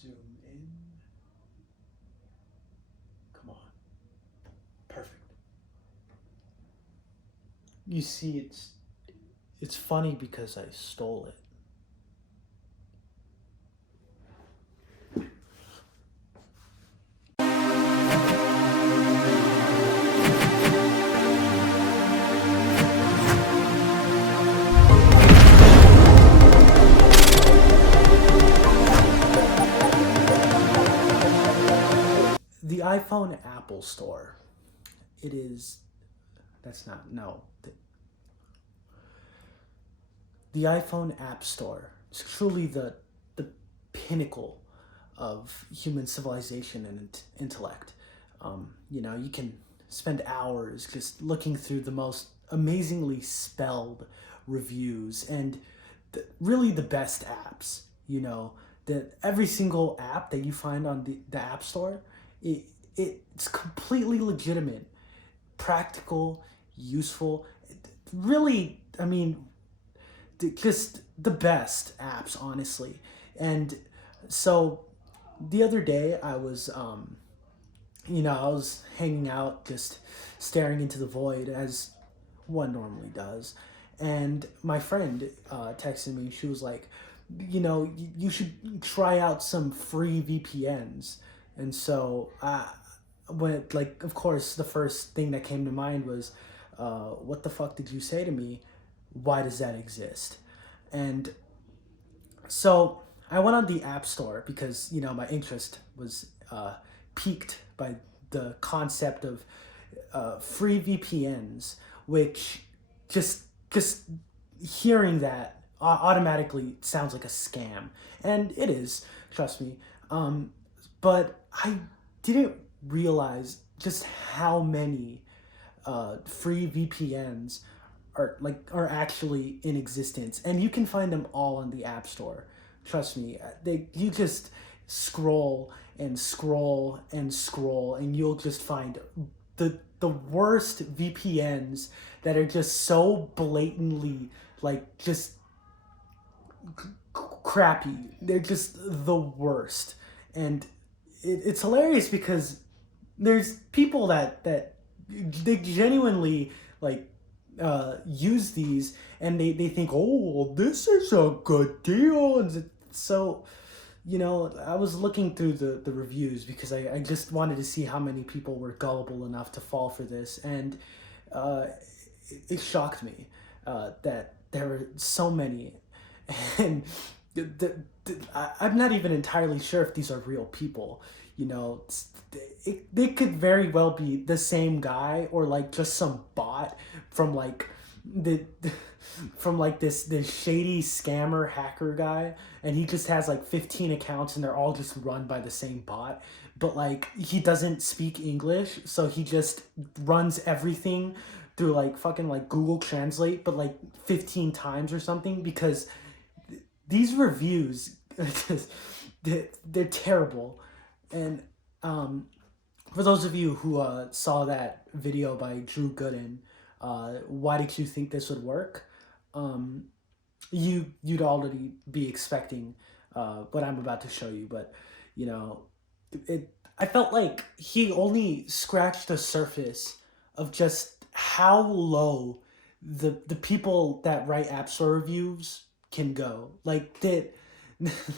Zoom in. Come on. Perfect. You see, it's funny because I stole it. The iPhone Apple Store. It is. That's not. No. The iPhone App Store is truly the pinnacle of human civilization and intellect. You can spend hours just looking through the most amazingly spelled reviews and really the best apps. That every single app that you find on the App Store, it, it's completely legitimate, practical, useful. Really, I mean, just the best apps, honestly. And so the other day I was hanging out, just staring into the void as one normally does. And my friend texted me. She was like, you should try out some free VPNs. And so, of course, the first thing that came to mind was, what the fuck did you say to me? Why does that exist? And so I went on the App Store because my interest was piqued by the concept of free VPNs, which just hearing that automatically sounds like a scam, and it is. Trust me. But I didn't realize just how many free VPNs are actually in existence, and you can find them all on the App Store. Trust me, you just scroll and scroll and scroll, and you'll just find the worst VPNs that are just so blatantly just crappy. They're just the worst, and it's hilarious because there's people that they genuinely use these, and they think, oh, this is a good deal. And so I was looking through the reviews because I just wanted to see how many people were gullible enough to fall for this, and it shocked me that there were so many. And I'm not even entirely sure if these are real people. They could very well be the same guy, or just some bot from the this shady scammer hacker guy, and he just has 15 accounts, and they're all just run by the same bot. But he doesn't speak English, so he just runs everything through fucking Google Translate, but 15 times or something, because these reviews they're terrible. And for those of you who saw that video by Drew Gooden, why did you think this would work? You'd already be expecting what I'm about to show you, but I felt like he only scratched the surface of just how low the people that write App Store reviews can go.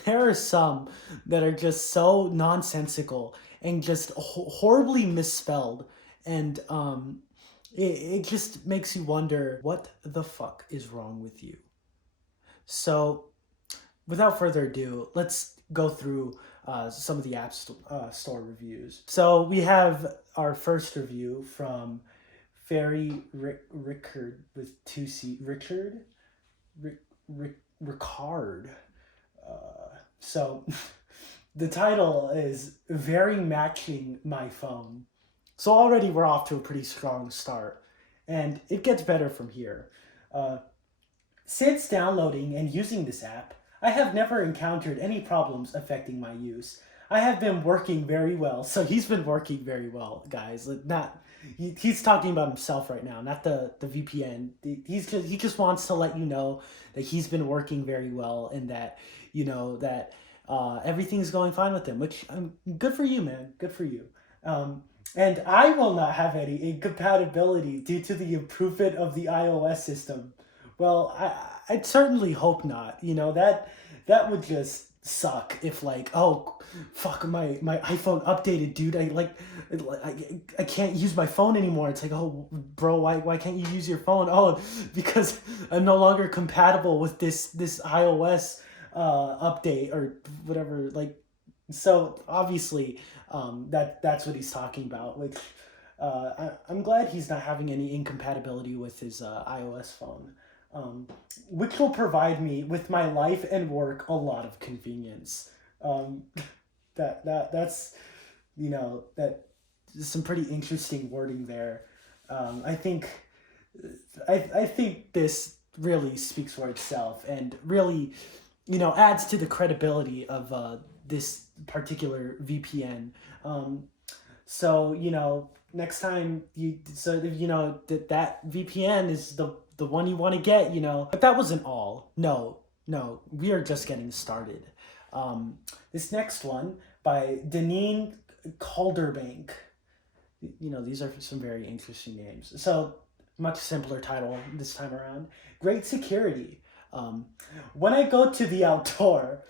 There are some that are just so nonsensical and just horribly misspelled, and it just makes you wonder, what the fuck is wrong with you? So without further ado, let's go through some of the Store reviews. So we have our first review from Fairy Rickard with 2C. Ricard. So the title is Very Matching My Phone. So already we're off to a pretty strong start, and it gets better from here. Since downloading and using this app, I have never encountered any problems affecting my use. I have been working very well. So he's been working very well, guys. He's talking about himself right now, not the VPN. He just wants to let you know that he's been working very well, and that that everything's going fine with him, which good for you, man. Good for you. And I will not have any incompatibility due to the improvement of the iOS system. Well, I'd certainly hope not. You know, that would just suck if like, oh fuck, my iPhone updated, dude. I can't use my phone anymore. It's like, oh bro, why can't you use your phone? Oh, because I'm no longer compatible with this iOS update or whatever. Like, so obviously, that's what he's talking about. Which I'm glad he's not having any incompatibility with his iOS phone, which will provide me with my life and work a lot of convenience. Um, that's that some pretty interesting wording there. I think I think this really speaks for itself and really adds to the credibility of this particular VPN. So next time that VPN is the one you want to get. But that wasn't all. No, we are just getting started. This next one by Deneen Calderbank. These are some very interesting names. So much simpler title this time around. Great security. When I go to the outdoor,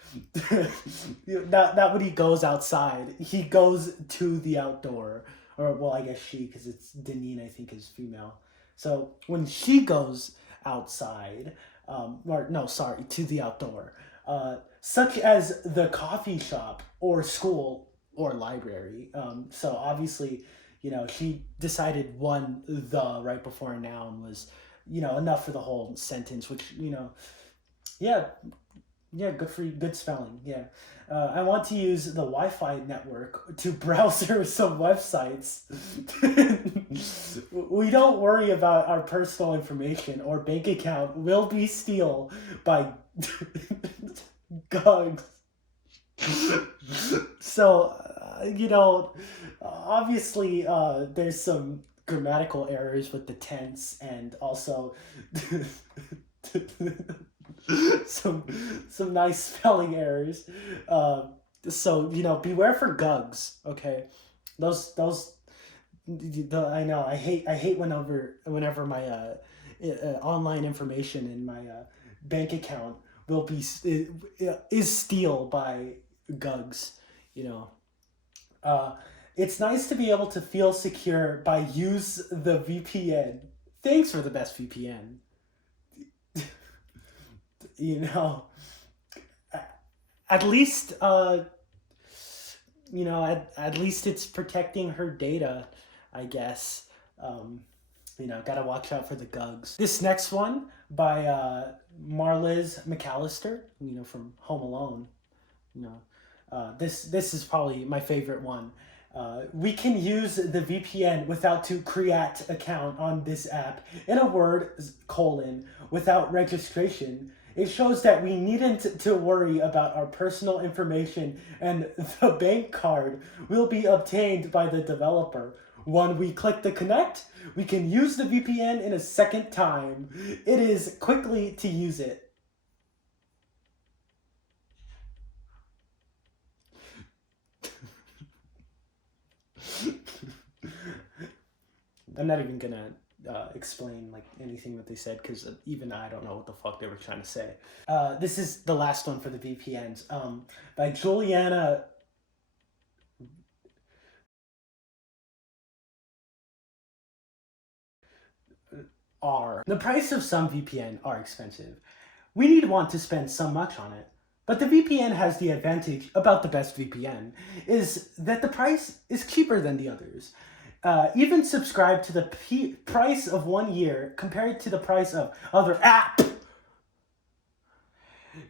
not when he goes outside. He goes to the outdoor, or well, I guess she, because it's Deneen, I think, is female. So when she goes outside, or no, sorry, to the outdoor, such as the coffee shop or school or library. So obviously, she decided the right before a noun was, enough for the whole sentence, which, yeah, yeah, good for you, good spelling, yeah. I want to use the Wi-Fi network to browse through some websites. We don't worry about our personal information or bank account will be steal by gugs. So, obviously, there's some grammatical errors with the tense and also some nice spelling errors. So beware for gugs. Okay, those I know I hate whenever my online information in my bank account will be is steal by gugs. It's nice to be able to feel secure by use the VPN. Thanks for the best VPN. At least at least it's protecting her data, I guess. Gotta watch out for the gugs. This next one by Marliz McAllister, from Home Alone. This is probably my favorite one. We can use the VPN without to create account on this app. In a word, without registration. It shows that we needn't to worry about our personal information and the bank card will be obtained by the developer. When we click the connect, we can use the VPN in a second time. It is quickly to use it. I'm not even gonna explain like anything that they said because even I don't know what the fuck they were trying to say. This is the last one for the VPNs. By Juliana R. The price of some VPN are expensive. We need want to spend so much on it. But the VPN has the advantage about the best VPN is that the price is cheaper than the others. Even subscribe to the price of 1 year compared to the price of other app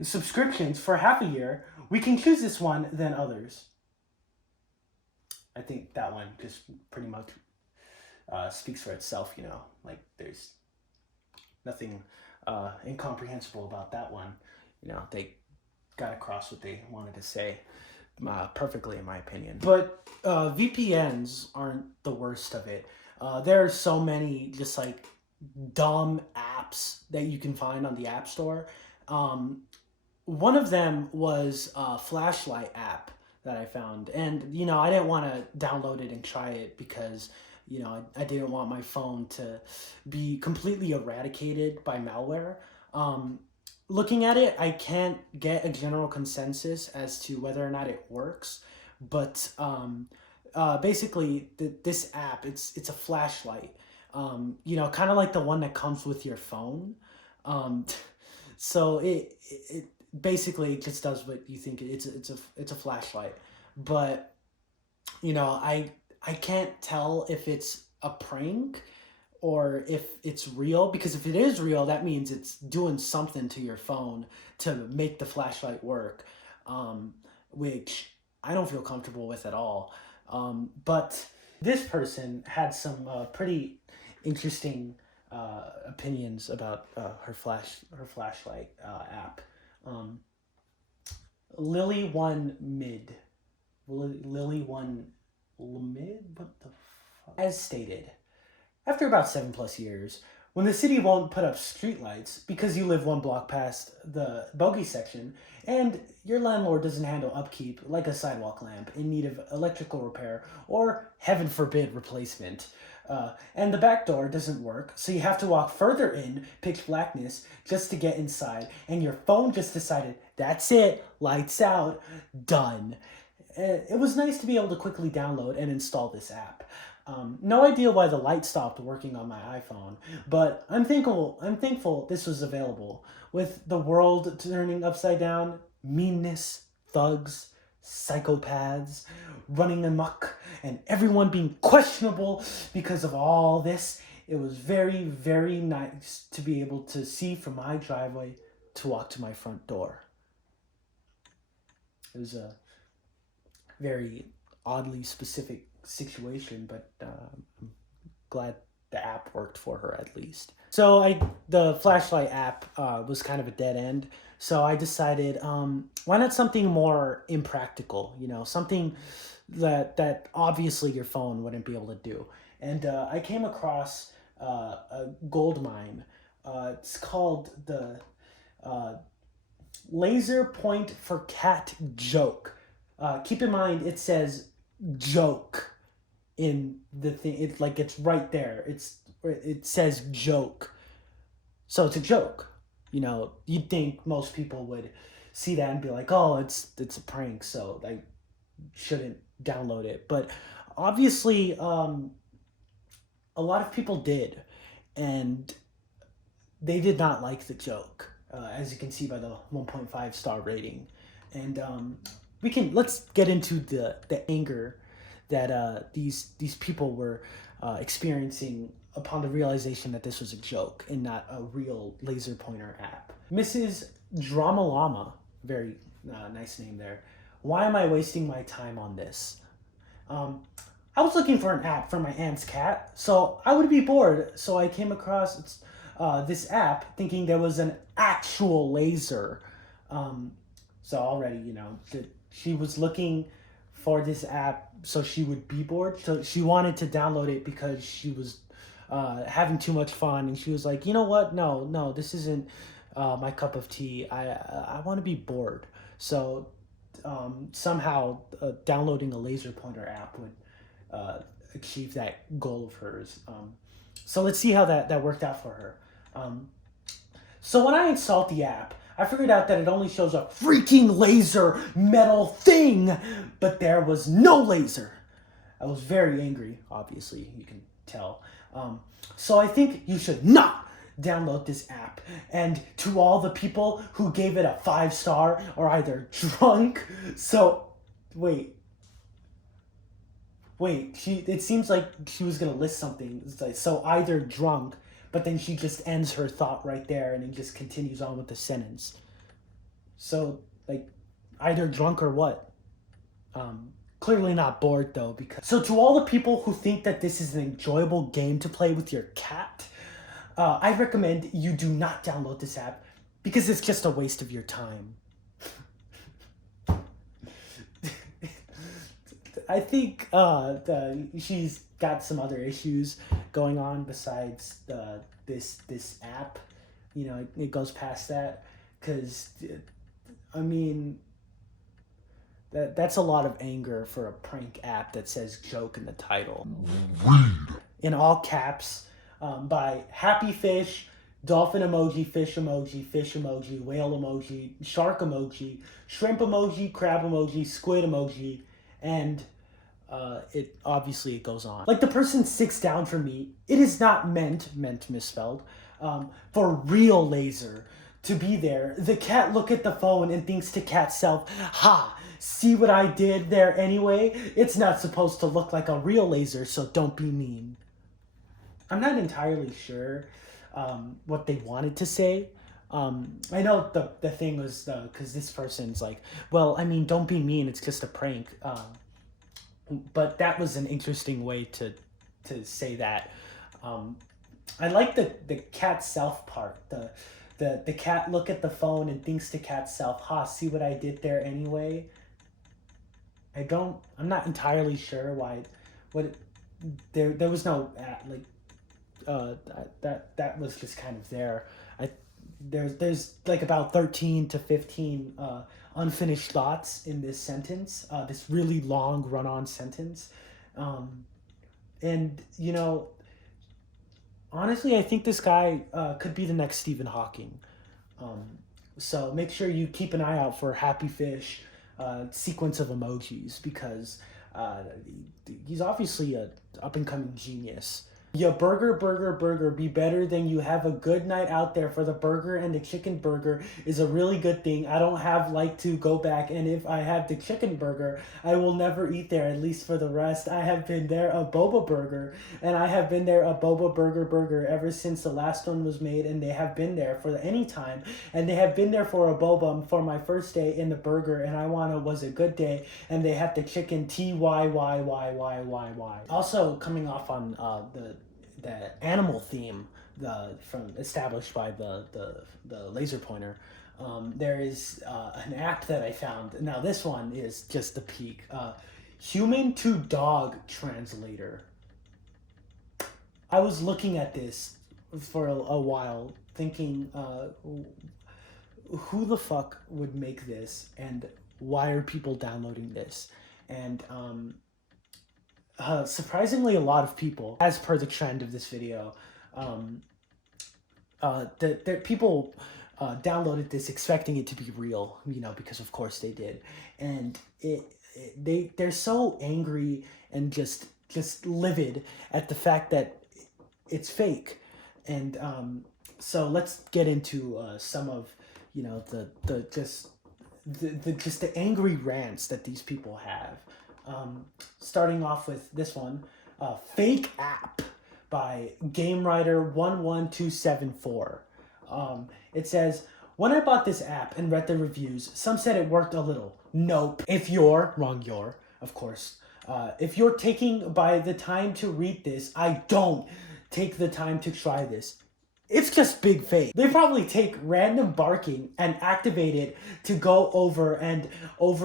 subscriptions for half a year. We can choose this one than others. I think that one just pretty much speaks for itself. Like there's nothing incomprehensible about that one. They got across what they wanted to say perfectly, in my opinion. But VPNs aren't the worst of it. There are so many just like dumb apps that you can find on the App Store, One of them was a flashlight app that I found, and I didn't want to download it and try it because I didn't want my phone to be completely eradicated by malware. Um, Looking at it, I can't get a general consensus as to whether or not it works, but basically, this app, it's a flashlight. Kind of like the one that comes with your phone. Um, so it basically just does what you think. It's a flashlight, but I can't tell if it's a prank or if it's real, because if it is real, that means it's doing something to your phone to make the flashlight work, which I don't feel comfortable with at all. But this person had some pretty interesting opinions about her flashlight app. Um, Lily one mid, Lily one mid. What the fuck? As stated, after about 7+ years, when the city won't put up streetlights because you live one block past the bogey section, and your landlord doesn't handle upkeep like a sidewalk lamp in need of electrical repair or, heaven forbid, replacement, and the back door doesn't work, so you have to walk further in pitch blackness just to get inside, and your phone just decided, that's it, lights out, done. It was nice to be able to quickly download and install this app. No idea why the light stopped working on my iPhone, but I'm thankful this was available. With the world turning upside down, meanness, thugs, psychopaths running amok, and everyone being questionable because of all this, it was very, very nice to be able to see from my driveway to walk to my front door. It was a very oddly specific situation, but I'm glad the app worked for her at least. So the flashlight app was kind of a dead end. So I decided, why not something more impractical? Something that obviously your phone wouldn't be able to do. And I came across a gold mine. It's called the Laser Point for Cat Joke. Keep in mind, it says joke in the thing. It's right there. It says joke, so it's a joke. You'd think most people would see that and be like, oh, it's a prank, so I shouldn't download it. But obviously, a lot of people did, and they did not like the joke, as you can see by the 1.5 star rating. And let's get into the anger that these people were experiencing upon the realization that this was a joke and not a real laser pointer app. Mrs. Dramalama, very nice name there. Why am I wasting my time on this? I was looking for an app for my aunt's cat, so I would be bored. So I came across this app thinking there was an actual laser. So already, she was looking for this app so she would be bored. So she wanted to download it because she was having too much fun, and she was like, you know what? No, this isn't my cup of tea. I want to be bored. So somehow downloading a laser pointer app would achieve that goal of hers. So let's see how that worked out for her. So when I installed the app, I figured out that it only shows a freaking laser metal thing, but there was no laser. I was very angry, obviously, you can tell. So I think you should not download this app. And to all the people who gave it a 5-star are either drunk. So, wait, it seems like she was going to list something. It's like, so either drunk, but then she just ends her thought right there and then just continues on with the sentence. So, either drunk or what? Clearly not bored though, because... So to all the people who think that this is an enjoyable game to play with your cat, I recommend you do not download this app because it's just a waste of your time. I think she's got some other issues going on besides this app. It goes past that, because I mean, that's a lot of anger for a prank app that says joke in the title. In all caps, by Happy Fish, dolphin emoji, fish emoji, whale emoji, shark emoji, shrimp emoji, crab emoji, squid emoji, and it obviously it goes on. Like the person sits down for me. It is not meant misspelled, for real laser to be there. The cat look at the phone and thinks to cat self, ha, see what I did there anyway? It's not supposed to look like a real laser, so don't be mean. I'm not entirely sure what they wanted to say. I know the thing was because this person's like, well, I mean, don't be mean. It's just a prank. But that was an interesting way to say that. I like the cat self part. The cat look at the phone and thinks to cat self, "Ha, see what I did there anyway." I'm not entirely sure why. What there was no like that was just kind of there. There's like about 13 to 15 unfinished thoughts in this sentence, this really long run-on sentence. And honestly, I think this guy could be the next Stephen Hawking. So make sure you keep an eye out for Happy Fish sequence of emojis, because he's obviously a up-and-coming genius. Your burger be better than you. Have a good night out there. For the burger, and the chicken burger is a really good thing. I don't have like to go back, and if I have the chicken burger, I will never eat there, at least for the rest. I have been there a boba burger, and I have been there a boba burger ever since the last one was made, and they have been there for any time, and they have been there for a boba for my first day in the burger, and I wanna was a good day, and they have the chicken TYYYYYY. Also coming off on the animal theme, from established by the laser pointer. There is an app that I found. Now this one is just the peak. Human to Dog Translator. I was looking at this for a while, thinking, who the fuck would make this, and why are people downloading this? And surprisingly, a lot of people, as per the trend of this video, that people downloaded this expecting it to be real, because of course they did, and they're so angry and just livid at the fact that it's fake, and so let's get into some of the angry rants that these people have. Starting off with this one, fake app by GameWriter11274. It says, when I bought this app and read the reviews, some said it worked a little. Nope. If you're, of course, if you're taking by the time to read this, I don't take the time to try this. It's just big fake. They probably take random barking and activate it to go over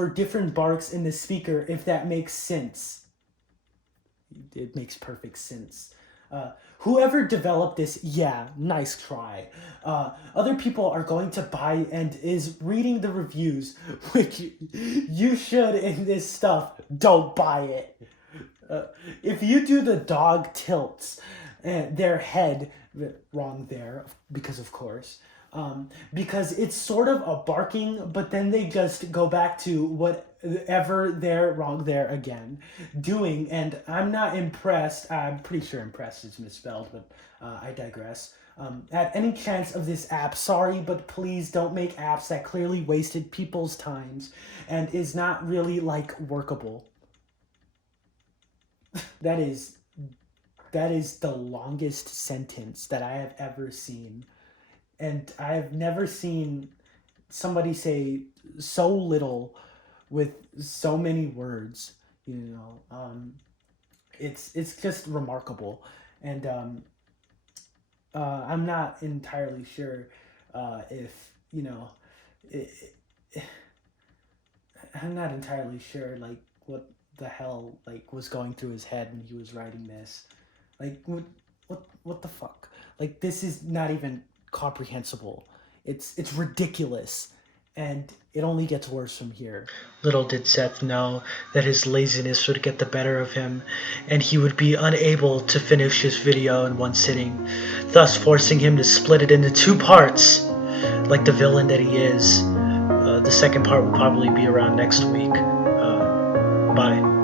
different barks in the speaker, if that makes sense. It makes perfect sense. Whoever developed this, yeah, nice try. Other people are going to buy and is reading the reviews, which you should in this stuff. Don't buy it. If you do the dog tilts and their head, wrong there, because of course, because it's sort of a barking, but then they just go back to whatever they're wrong there again doing, and I'm not impressed. I'm pretty sure impressed is misspelled, but I digress. At any chance of this app, sorry, but please don't make apps that clearly wasted people's times and is not really workable. That is the longest sentence that I have ever seen. And I've never seen somebody say so little with so many words, it's just remarkable. And I'm not entirely sure if, I'm not entirely sure, what the hell, was going through his head when he was writing this. What the fuck? This is not even comprehensible. It's ridiculous, and it only gets worse from here. Little did Seth know that his laziness would get the better of him, and he would be unable to finish his video in one sitting, thus forcing him to split it into 2 parts, like the villain that he is. The second part will probably be around next week. Bye.